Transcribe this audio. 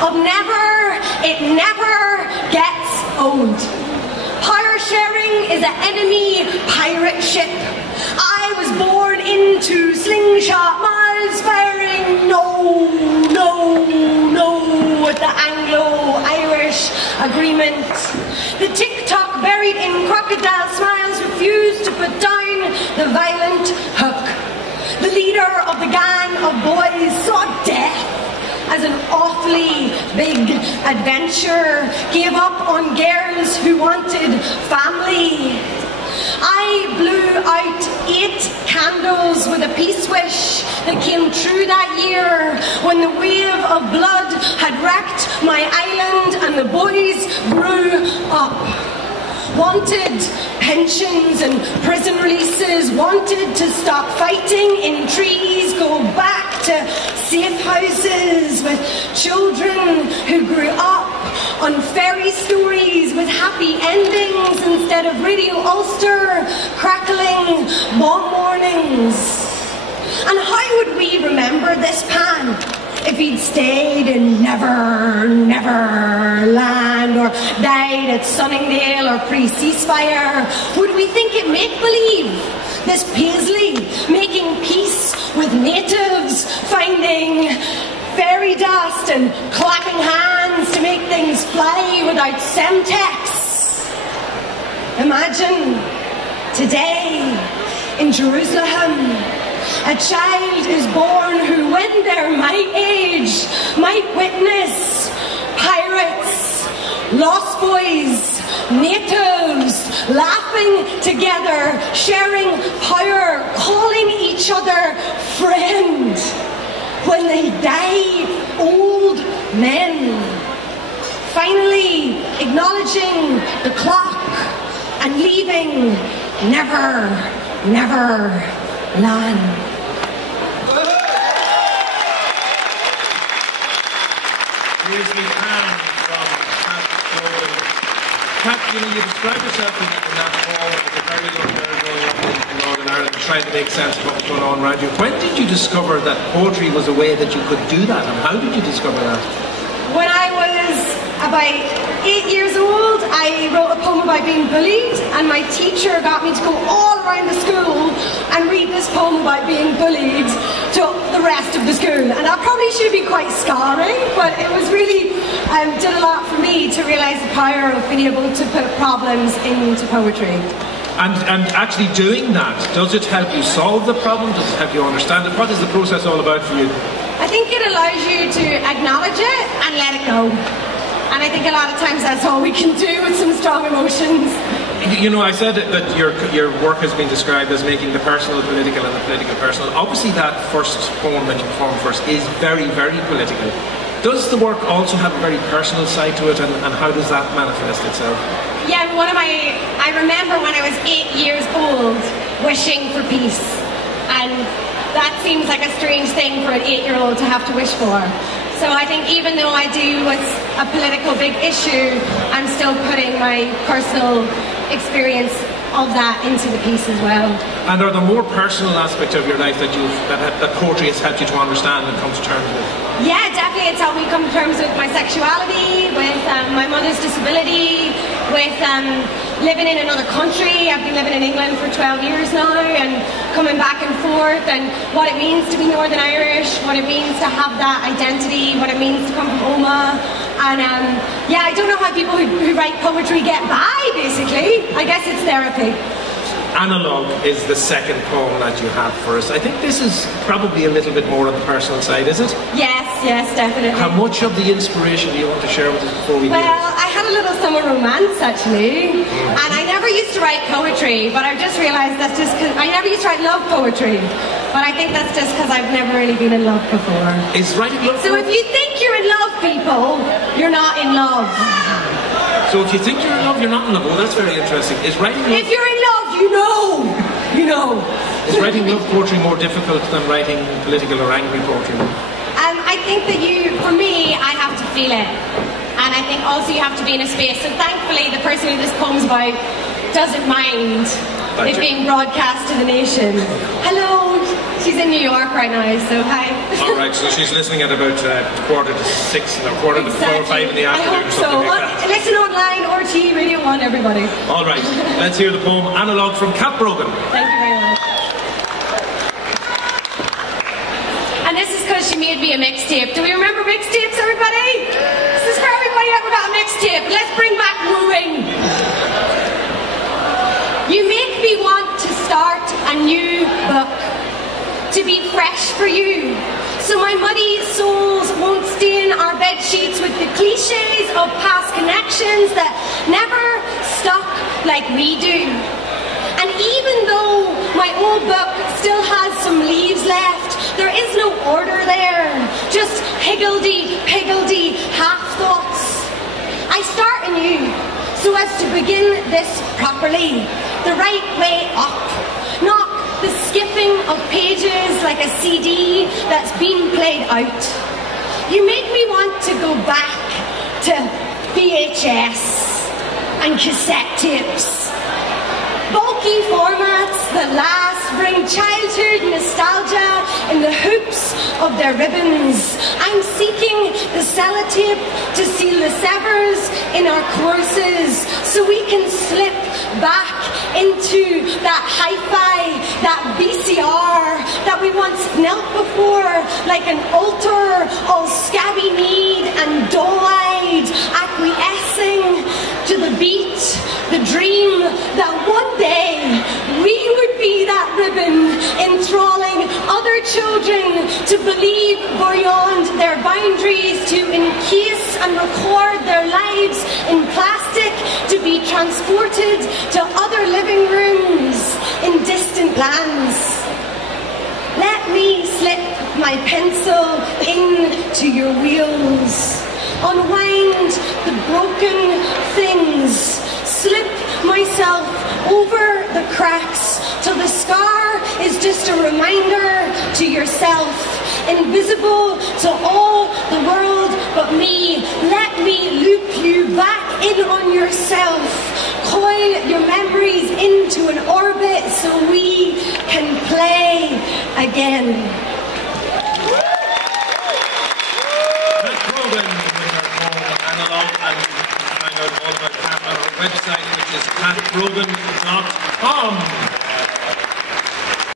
of it never gets old. Power sharing is an enemy pirate ship. I was born into slingshot miles firing. No, no, no, with the Anglo-Irish agreement. The TikTok buried in crocodile smiles refused to put down the violent hook. The leader of the gang of boys saw death as an awfully big adventure, gave up on girls who wanted family. I blew out 8 candles with a peace wish that came true that year when the wave of blood had wrecked my island and the boys grew up. Wanted pensions and prison releases, wanted to stop fighting in trees, go back to safe houses with children who grew up on fairy stories with happy endings instead of Radio Ulster crackling bomb warnings. And how would we remember this Pan if he'd stayed in Neverland or died at Sunningdale or pre-ceasefire? Would we think it make-believe? This Paisley making peace with natives, finding fairy dust and clapping hands to make things fly without Semtex. Imagine today in Jerusalem, a child is born who, when they're my age, might witness pirates, lost boys, natives, laughing together, sharing power, calling each other friend. When they die, old men. Finally acknowledging the clock and leaving Neverland. Pat, you describe yourself in that hall as a very young girl growing up in Northern Ireland, trying to make sense of what was going on around you. When did you discover that poetry was a way that you could do that, and how did you discover that? When I was about 8 years old, I wrote a poem about being bullied, and my teacher got me to go all around the school and read this poem about being bullied to the rest of the school. And that probably should be quite scarring, but it was really did a lot for me to realise the power of being able to put problems into poetry. And actually doing that, does it help you solve the problem? Does it help you understand it? What is the process all about for you? I think it allows you to acknowledge it and let it go. And I think a lot of times that's all we can do with some strong emotions. You know, I said that your work has been described as making the personal political and the political personal. Obviously that first poem that you performed first is very, very political. Does the work also have a very personal side to it, and how does that manifest itself? Yeah, I remember when I was 8 years old wishing for peace, and that seems like a strange thing for an 8-year-old to have to wish for. So I think even though I do what's a political big issue, I'm still putting my personal experience of that into the piece as well. And are there more personal aspects of your life that poetry has helped you to understand and come to terms with? Yeah, definitely. It's helped me come to terms with my sexuality, with my mother's disability, with living in another country. I've been living in England for 12 years now, and coming back and forth, and what it means to be Northern Irish, what it means to have that identity, what it means to come from Oma. And yeah, I don't know how people who write poetry get by, basically. I guess it's therapy. Analogue is the second poem that you have for us. I think this is probably a little bit more on the personal side, is it? Yes, definitely. How much of the inspiration do you want to share with us before we do? Well, I had a little summer romance, actually. And I never used to write poetry, but I've just realised that's just because I never used to write love poetry. But I think that's just because I've never really been in love before. Is writing love So if you think you're in love, people, you're not in love. So if you think you're in love, you're not in love. Oh, that's very interesting. Is writing love... If you're in love, you know. You know. Is writing love poetry more difficult than writing political or angry poetry? I think that for me, I have to feel it. And I think also you have to be in a space. So thankfully, the person who this poem's about doesn't mind It's being broadcast to the nation. Hello, she's in New York right now, so hi. All right, so she's listening at about 4:45 or 4:45 in the afternoon. I hope so. Listen online, RTE Radio 1, everybody. All right, let's hear the poem Analogue from Cap Brogan. Thank you very much. And this is because she made me a mixtape. Do we remember mixtapes, everybody? This is for everybody who ever got a mixtape. Let's bring back wooing. You make me want to start a new book, to be fresh for you, so my muddy souls won't stain our bed sheets with the cliches of past connections that never stuck like we do. And even though my old book still has some leaves left, there is no order there, just higgledy-piggledy half-thoughts. I start anew, so as to begin this properly, the right way up, not the skipping of pages like a CD that's been played out. You make me want to go back to VHS and cassette tapes. Bulky formats that last bring childhood nostalgia in the hoops of their ribbons. I'm seeking the sellotape to seal the severs in our courses so we can slip back into that hi-fi, that VCR that we once knelt before like an altar, all scabby-kneed and dull-eyed, acquiescing to the beat, the dream that one day we would be that ribbon enthralling other children to believe beyond their boundaries, to encase and record their lives in plastic, to be transported to other living rooms in distant lands. Let me slip my pencil into your wheels, unwind the broken things, slip myself over the cracks till the scar is just a reminder to yourself, invisible to all the world but me. Let me loop you back in on yourself, coil your memories into an orbit so we can play again. All about Pat on our website, which is patbrogan.com.